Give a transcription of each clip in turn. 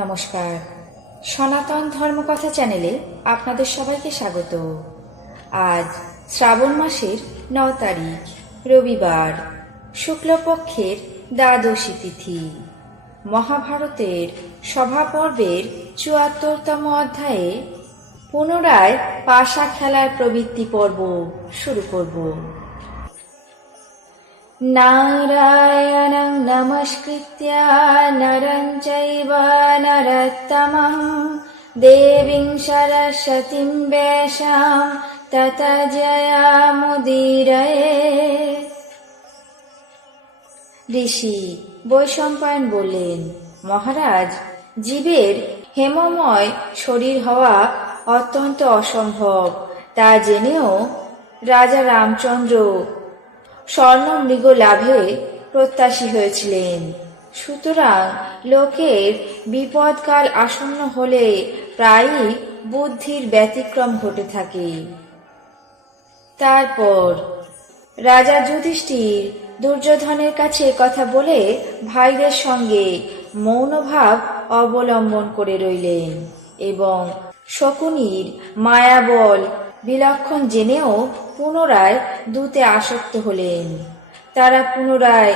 নমস্কার, সনাতন ধর্মকথা চ্যানেলে আপনাদের সবাইকে স্বাগত। আজ শ্রাবণ মাসের ৯ তারিখ রবিবার, শুক্লপক্ষের দ্বাদশী তিথি। মহাভারতের সভাপর্বের ৭৪তম অধ্যায়ে পুনরায় পাশা খেলার প্রবৃত্তি পর্ব শুরু করব। নারায়ণং নমস্কৃত্য নরং চৈব নরোত্তমং দেবীং সরস্বতীং ব্যাসাং ততো জয়মুদীরয়েৎ। ঋষি বৈশম্পায়ন বললেন, মহারাজ, জীবের হেমময় শরীর হওয়া অত্যন্ত অসম্ভব, তা জেনেও রাজা রামচন্দ্র স্বর্ণমৃগ লাভে প্রত্যাশী হয়েছিলেন। সুতরাং লোকের বিপদকাল আসন্ন হলে প্রায়ই বুদ্ধির ব্যতিক্রম ঘটে থাকে। তারপর রাজা যুধিষ্ঠির দুর্যোধনের কাছে কথা বলে ভাইদের সঙ্গে মৌনভাব অবলম্বন করে রইলেন এবং শকুনির মায়াবল বিলক্ষণ জেনেও পুনরায় দূতে আসক্ত হলেন। তারা পুনরায়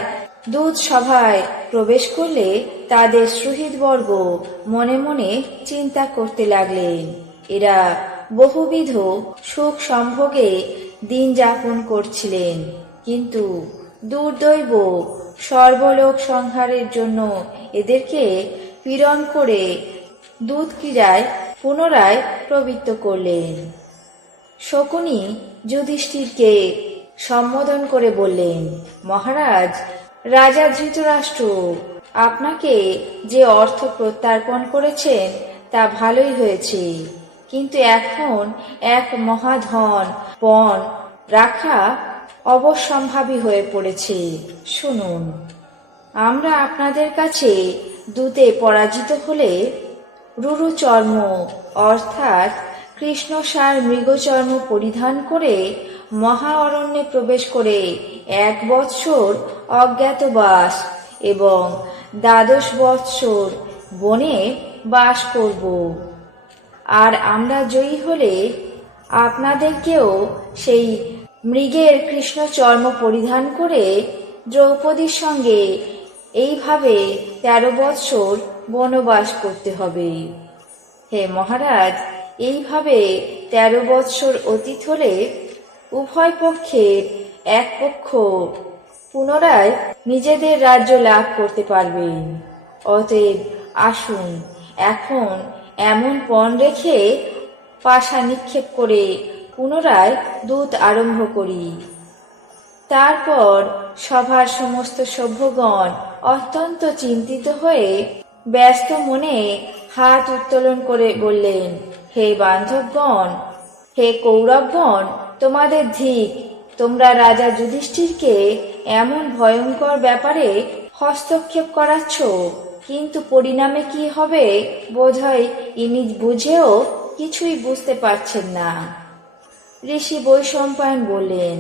দূত সভায় প্রবেশ করলে তাদের সুহৃদবর্গ মনে মনে চিন্তা করতে লাগলেন, এরা বহুবিধ সুখ সম্ভোগে দিন যাপন করছিলেন, কিন্তু দুর্দৈব সর্বলোক সংহারের জন্য এদেরকে পীড়ন করে দূত ক্রীড়ায় পুনরায় প্রবৃত্ত করলেন। শকুনি যুধিষ্ঠিরকে সম্বোধন করে বললেন, মহারাজ, রাজা ধৃতরাষ্ট্র আপনাকে যে অর্থ প্রত্যর্পণ করেছেন তা ভালোই হয়েছে, কিন্তু এখন এক মহাধন পণ রাখা অবশ্যম্ভাবী হয়ে পড়েছে। শুনুন, আমরা আপনাদের কাছে দূতে পরাজিত হলে রুরু চর্ম অর্থাৎ কৃষ্ণসার মৃগচর্ম পরিধান করে মহা অরণ্যে প্রবেশ করে ১ বৎসর অজ্ঞাতবাস এবং ১২ বৎসর বনে বাস করব। আর আমরা জয়ী হলে আপনাদেরকেও সেই মৃগের কৃষ্ণ চর্ম পরিধান করে দ্রৌপদীর সঙ্গে এইভাবে ১৩ বৎসর বনবাস করতে হবে। হে মহারাজ, এইভাবে ১৩ বৎসর অতীত হলে উভয় পক্ষের এক পক্ষ পুনরায় নিজেদের রাজ্য লাভ করতে পারবেন। অতএব আসুন এখন এমন পণ রেখে পাশা নিক্ষেপ করে পুনরায় দূত আরম্ভ করি। তারপর সভার সমস্ত সভ্যগণ অত্যন্ত চিন্তিত হয়ে ব্যস্ত মনে হাত উত্তোলন করে বললেন, হে বান্ধবগণ, হে কৌরবগণ, তোমাদের ধিক, তোমরা রাজা যুধিষ্ঠিরকে এমন ভয়ঙ্কর ব্যাপারে হস্তক্ষেপ করাচ্ছ, কিন্তু পরিণামে কি হবে বোধহয় ইনি বুঝেও কিছুই বুঝতে পারছেন না। ঋষি বৈশম্পায়ন বললেন,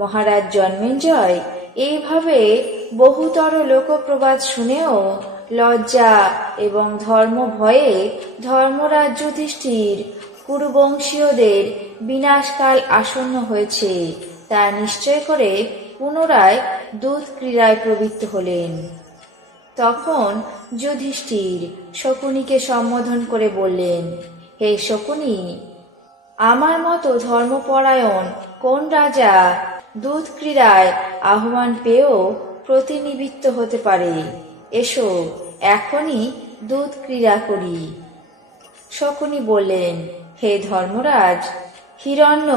মহারাজ জন্মেঞ্জয়, এইভাবে বহুতর লোকপ্রবাদ শুনেও লজ্জা এবং ধর্ম ভয়ে ধর্মরাজ যুধিষ্ঠির কুরুবংশীয়দের বিনাশকাল আসন্ন হয়েছে তা নিশ্চয় করে পুনরায় দূত ক্রীড়ায় প্রবৃত্ত হলেন। তখন যুধিষ্ঠির শকুনিকে সম্বোধন করে বললেন, হে শকুনি, আমার মতো ধর্মপরায়ণ কোন রাজা দূত ক্রীড়ায় আহ্বান পেয়েও প্রতিনিবৃত্ত হতে পারে? এসো এখনই দূত ক্রীড়া করি। শকুনি বললেন, হে ধর্মরাজ, হিরণ্য,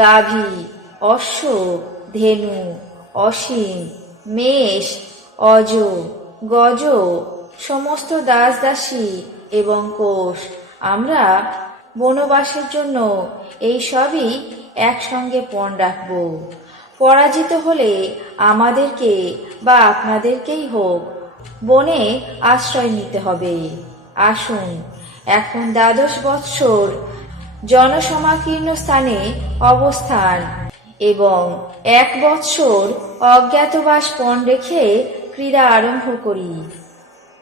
গাভী, অশ্ব, ধেনু, অসীম, মেষ, অজ, গজ, সমস্ত দাস দাসী এবং কোষ, আমরা বনবাসের জন্য এই সবই একসঙ্গে পণ রাখব। পরাজিত হলে আমাদেরকে বা আপনাদেরকেই হোক বনে আশ্রয় নিতে হবে। আসুন এখন ১২ বৎসর জনসমাকীর্ণ স্থানে অবস্থান এবং ১ বৎসর অজ্ঞাতবাস পণ রেখে ক্রীড়া আরম্ভ করি।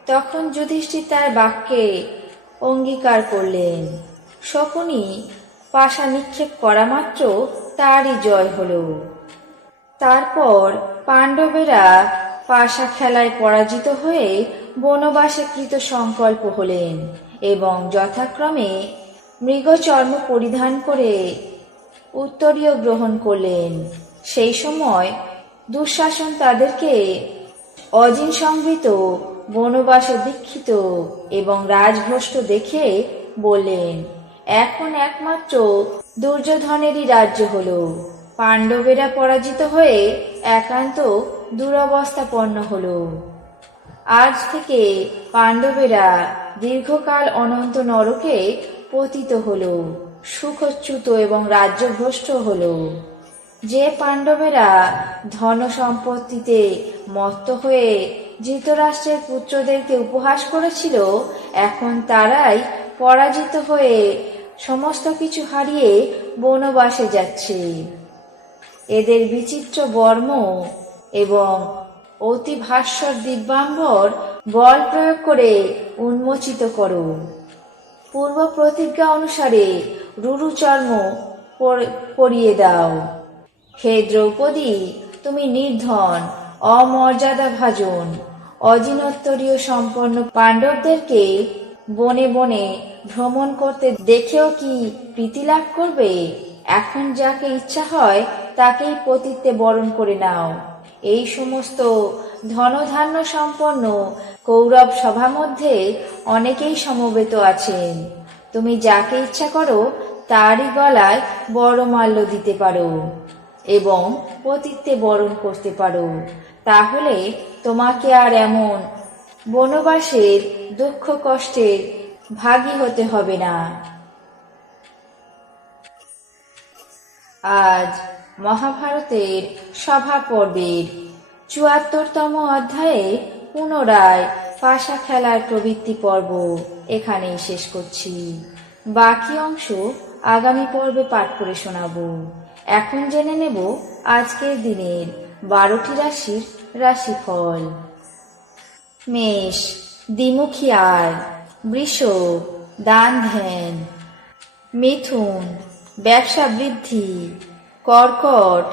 তখন যুধিষ্ঠির তার বাক্যে অঙ্গীকার করলেন। শকুনি পাশা নিক্ষেপ করা মাত্র তারই জয় হলো। তারপর পাণ্ডবেরা পাশা খেলায় পরাজিত হয়ে বনবাসে কৃত সংকল্প হলেন এবং যথাক্রমে মৃগচর্ম পরিধান করে উত্তরীয় গ্রহণ করলেন। সেই সময় দুঃশাসন তাদেরকে অজিন সংবৃত বনবাসে দীক্ষিত এবং রাজভ্রষ্ট দেখে বললেন, এখন একমাত্র দুর্যোধনেরই রাজ্য হলো। পাণ্ডবেরা পরাজিত হয়ে একান্ত দুরবস্থাপন্ন হলো। আজ থেকে পাণ্ডবেরা দীর্ঘকাল অনন্ত নরকে পতিত হলো, সুখচ্যুত এবং রাজ্যভ্রষ্ট হলো। যে পাণ্ডবেরা ধন সম্পত্তিতে মত্ত হয়ে ধৃতরাষ্ট্রের পুত্রদেরকে উপহাস করেছিল, এখন তারাই পরাজিত হয়ে সমস্ত কিছু হারিয়ে বনবাসে যাচ্ছে। এদের বিচিত্র বর্ম এবং অতি ভাস্বর দিব্যাম্বর বল প্রয়োগ করে উন্মোচিত করো। পূর্ব প্রতিজ্ঞা অনুসারে রুরুচর্ম পরিয়ে দাও। হে দ্রৌপদী, তুমি নির্ধন, অমর্যাদা ভাজন, অজিনোত্তরীয় সম্পন্ন পাণ্ডবদেরকে বনে বনে ভ্রমণ করতে দেখেও কি প্রীতি লাভ করবে? এখন যাকে ইচ্ছা হয় তাকেই পতিত্বে বরণ করে নাও। এই সমস্ত ধনধান্য সম্পন্ন কৌরব সভা মধ্যে অনেকেই সমবেত আছেন। তুমি যাকে ইচ্ছা করো তারই গলায় বড়মাল্য দিতে পারো এবং পতিত্বে বরণ করতে পারো। তাহলে তোমাকে আর এমন বনবাসের দুঃখ কষ্টের ভাগী হতে হবে না। আজ মহাভারতের সভা পর্বের ৭৪তম অধ্যায়ে পুনরায় পাশা খেলার প্রবৃত্তি পর্ব এখানেই শেষ করছি। বাকি অংশ আগামী পর্বে পাঠ করে শোনাবো। এখন জেনে নেব আজকের দিনের 12টি রাশির রাশিফল। মেষ, দ্বিমুখী আয়। বৃষ, দান ধ্যান। মিথুন, ব্যবসা বৃদ্ধি। কর্কট,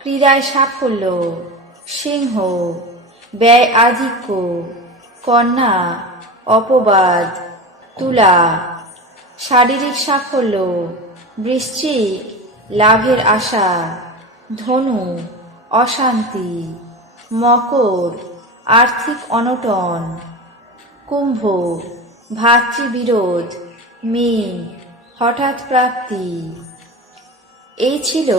ক্রীড়ায় সাফল্য। সিংহ, ব্যয় আধিক্য। কন্যা, অপবাদ। তুলা, শারীরিক সাফল্য। বৃশ্চিক, লাভের আশা। ধনু, অশান্তি। মকর, আর্থিক অনটন। কুম্ভ, ভাতৃবিরোধ। মীন, হঠাৎ প্রাপ্তি। এই ছিল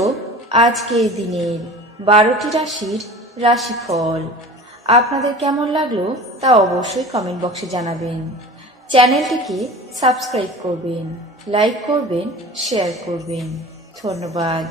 আজকের দিনের 12টি রাশির রাশিফল। আপনাদের কেমন লাগলো তা অবশ্যই কমেন্ট বক্সে জানাবেন। চ্যানেলটিকে সাবস্ক্রাইব করবেন, লাইক করবেন, শেয়ার করবেন। ধন্যবাদ।